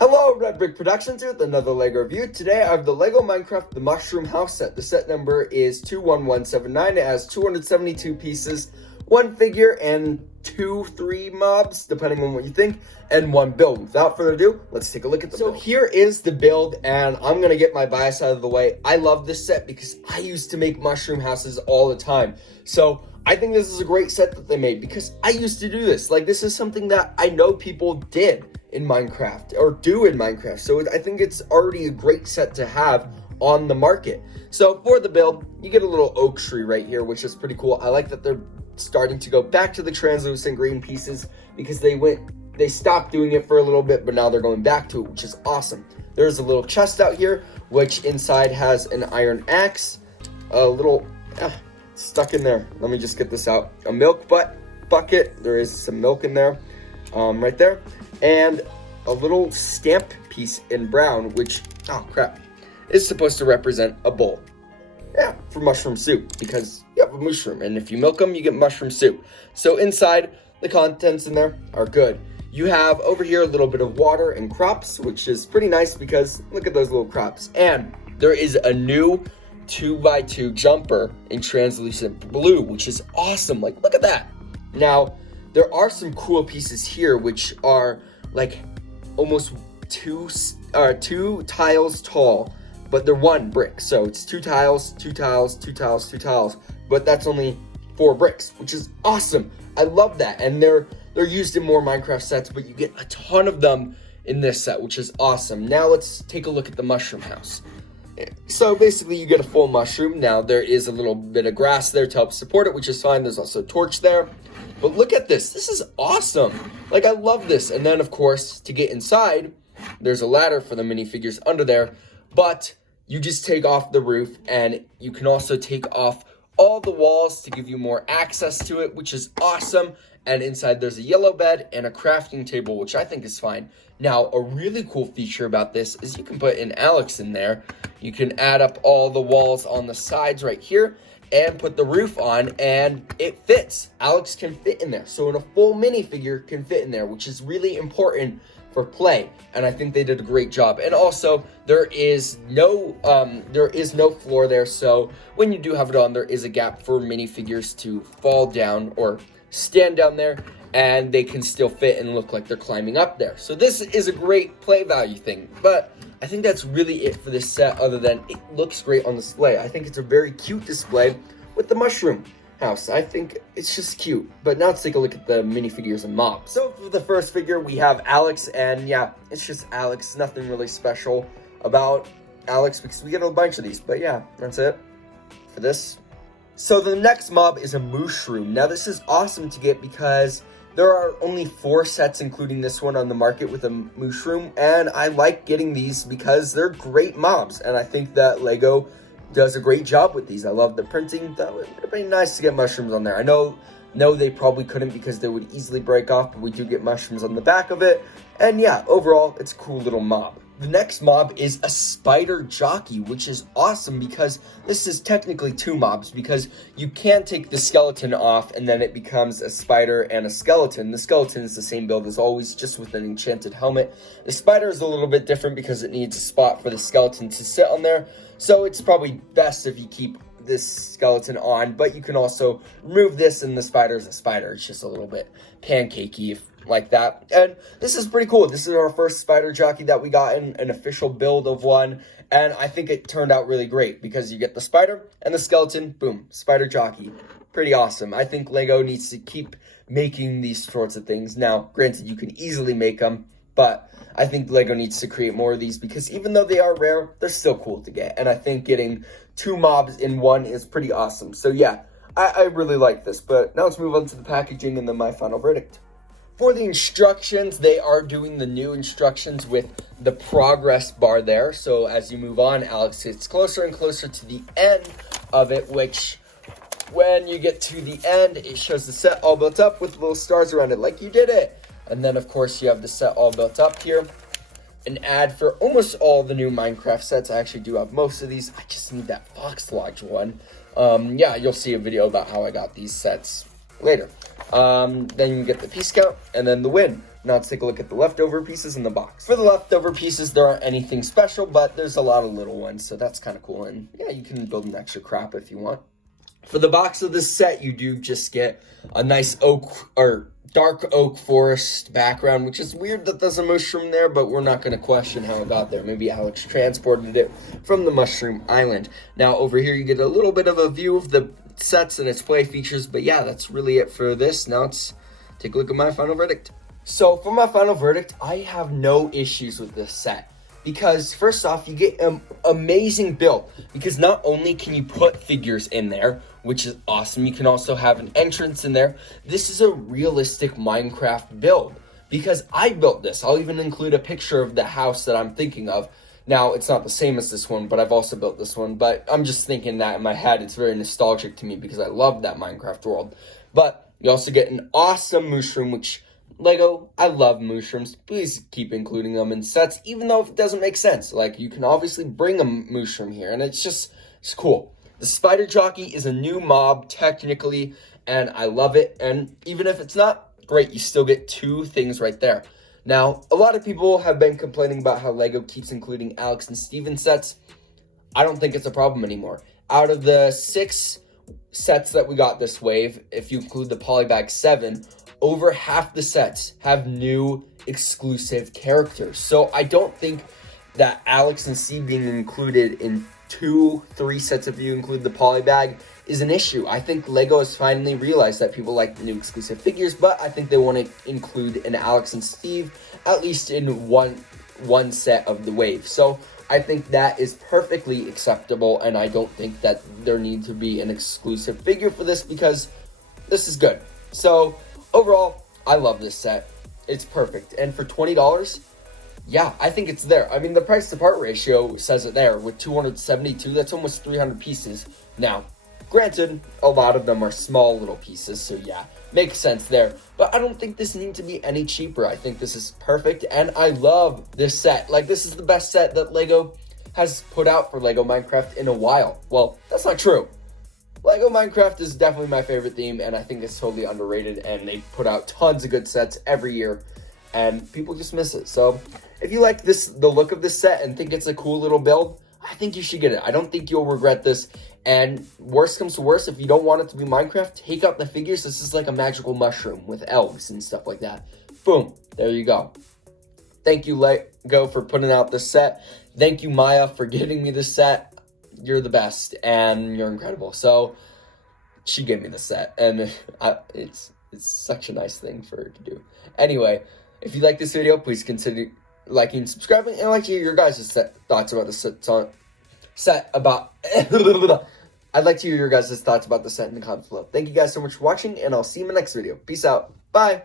Hello, Red Brick Productions here with another LEGO review. Today I have the LEGO Minecraft The Mushroom House set. The set number is 21179. It has 272 pieces, one figure, and 3 mobs, depending on what you think, and one build. Without further ado, let's take a look at the build. So here is the build, and I'm going to get my bias out of the way. I love this set because I used to make mushroom houses all the time. So I think this is a great set that they made because I used to do this. Like, this is something that I know people did in Minecraft or do in Minecraft. So I think it's already a great set to have on the market. So for the build, you get a little oak tree right here, which is pretty cool. I like that they're starting to go back to the translucent green pieces because they stopped doing it for a little bit, but now they're going back to it, which is awesome. There's a little chest out here, which inside has an iron axe, a little stuck in there. Let me just get this out. A milk bucket. There is some milk in there, right there, and a little stamp piece in brown, which, oh crap, is supposed to represent a bowl. Yeah, for mushroom soup, because you have a mushroom, and if you milk them, you get mushroom soup. So inside, the contents in there are good. You have over here a little bit of water and crops, which is pretty nice because look at those little crops. And there is a new 2x2 jumper in translucent blue, which is awesome. Like, look at that. Now, there are some cool pieces here, which are like almost two tiles tall, but they're 1 brick. So it's 2 tiles, 2 tiles, 2 tiles, 2 tiles, but that's only 4 bricks, which is awesome. I love that. And they're used in more Minecraft sets, but you get a ton of them in this set, which is awesome. Now let's take a look at the mushroom house. So basically you get a full mushroom. Now there is a little bit of grass there to help support it, which is fine. There's also a torch there. But look at this. This is awesome. Like, I love this. And then, of course, to get inside, there's a ladder for the minifigures under there. But you just take off the roof, and you can also take off all the walls to give you more access to it, which is awesome. And inside there's a yellow bed and a crafting table, which I think is fine. Now, a really cool feature about this is you can put an Alex in there. You can add up all the walls on the sides right here and put the roof on, and it fits. Alex can fit in there. So in a full minifigure can fit in there, which is really important for play, and I think they did a great job. And also, there is no floor there, so when you do have it on, there is a gap for minifigures to fall down or stand down there, and they can still fit and look like they're climbing up there. So this is a great play value thing, but I think that's really it for this set, other than it looks great on display. I think it's a very cute display with the mushroom house. I think it's just cute. But now let's take a look at the minifigures and mobs. So for the first figure, we have Alex, and yeah, it's just Alex. Nothing really special about Alex because we get a bunch of these. But yeah, that's it for this. So the next mob is a mushroom. Now this is awesome to get because there are only 4 sets, including this one, on the market with a mushroom, and I like getting these because they're great mobs, and I think that LEGO does a great job with these. I love the printing. That would be nice to get mushrooms on there. I know they probably couldn't because they would easily break off, but we do get mushrooms on the back of it, and yeah, overall, it's a cool little mob. The next mob is a spider jockey, which is awesome because this is technically 2 mobs because you can take the skeleton off and then it becomes a spider and a skeleton. The skeleton is the same build as always, just with an enchanted helmet. The spider is a little bit different because it needs a spot for the skeleton to sit on there. So it's probably best if you keep this skeleton on, but you can also remove this and the spider is a spider. It's just a little bit pancakey like that. And this is pretty cool. This is our first spider jockey that we got in an official build of one, and I think it turned out really great because you get the spider and the skeleton, boom, spider jockey. Pretty awesome. I think LEGO needs to keep making these sorts of things. Now, granted, you can easily make them, but I think LEGO needs to create more of these because even though they are rare, they're still cool to get. And I think getting 2 mobs in one is pretty awesome. So yeah, I really like this. But now let's move on to the packaging and then my final verdict. For the instructions, they are doing the new instructions with the progress bar there. So as you move on, Alex gets closer and closer to the end of it, which when you get to the end, it shows the set all built up with little stars around it, like you did it. And then, of course, you have the set all built up here. An ad for almost all the new Minecraft sets. I actually do have most of these. I just need that Fox Lodge one. Yeah, you'll see a video about how I got these sets later. Then you get the piece count and then the win. Now let's take a look at the leftover pieces in the box. For the leftover pieces, there aren't anything special, but there's a lot of little ones, so that's kind of cool. And yeah, you can build an extra crop if you want. For the box of this set, you do just get a nice oak or dark oak forest background, which is weird that there's a mushroom there, but we're not going to question how it got there. Maybe Alex transported it from the mushroom island. Now over here, you get a little bit of a view of the sets and its play features, but yeah, that's really it for this. Now let's take a look at my final verdict. So for my final verdict, I have no issues with this set. Because first off, you get an amazing build. Because not only can you put figures in there, which is awesome, you can also have an entrance in there. This is a realistic Minecraft build. Because I built this. I'll even include a picture of the house that I'm thinking of. Now, it's not the same as this one, but I've also built this one. But I'm just thinking that in my head. It's very nostalgic to me because I love that Minecraft world. But you also get an awesome mushroom, which... Lego, I love mushrooms. Please keep including them in sets, even though it doesn't make sense. Like, you can obviously bring a mushroom here, and it's cool. The spider jockey is a new mob, technically, and I love it. And even if it's not, great, you still get two things right there. Now, a lot of people have been complaining about how Lego keeps including Alex and Steven sets. I don't think it's a problem anymore. Out of the 6 sets that we got this wave, if you include the Polybag 7, over half the sets have new exclusive characters. So I don't think that Alex and Steve being included in 2-3 sets, if you include the polybag, is an issue. I think Lego has finally realized that people like the new exclusive figures, but I think they want to include an Alex and Steve at least in one set of the wave. So I think that is perfectly acceptable, and I don't think that there needs to be an exclusive figure for this because this is good. So overall, I love this set. It's perfect. And for $20, yeah, I think it's there. I mean, the price to part ratio says it there. With 272, that's almost 300 pieces. Now, granted, a lot of them are small little pieces, so yeah, makes sense there. But I don't think this needs to be any cheaper. I think this is perfect, and I love this set. Like, this is the best set that Lego has put out for Lego Minecraft in a while. Well, that's not true. Lego Minecraft is definitely my favorite theme, and I think it's totally underrated, and they put out tons of good sets every year, and people just miss it. So, if you like the look of this set and think it's a cool little build, I think you should get it. I don't think you'll regret this, and worst comes to worst, if you don't want it to be Minecraft, take out the figures. This is like a magical mushroom with elves and stuff like that. Boom, there you go. Thank you, Lego, for putting out this set. Thank you, Maya, for giving me this set. You're the best, and you're incredible. So, she gave me the set, and it's such a nice thing for her to do. Anyway, if you like this video, please consider liking and subscribing, and I'd like to hear your guys' thoughts about the set. I'd like to hear your guys' thoughts about the set in the comments below. Thank you guys so much for watching, and I'll see you in my next video. Peace out. Bye.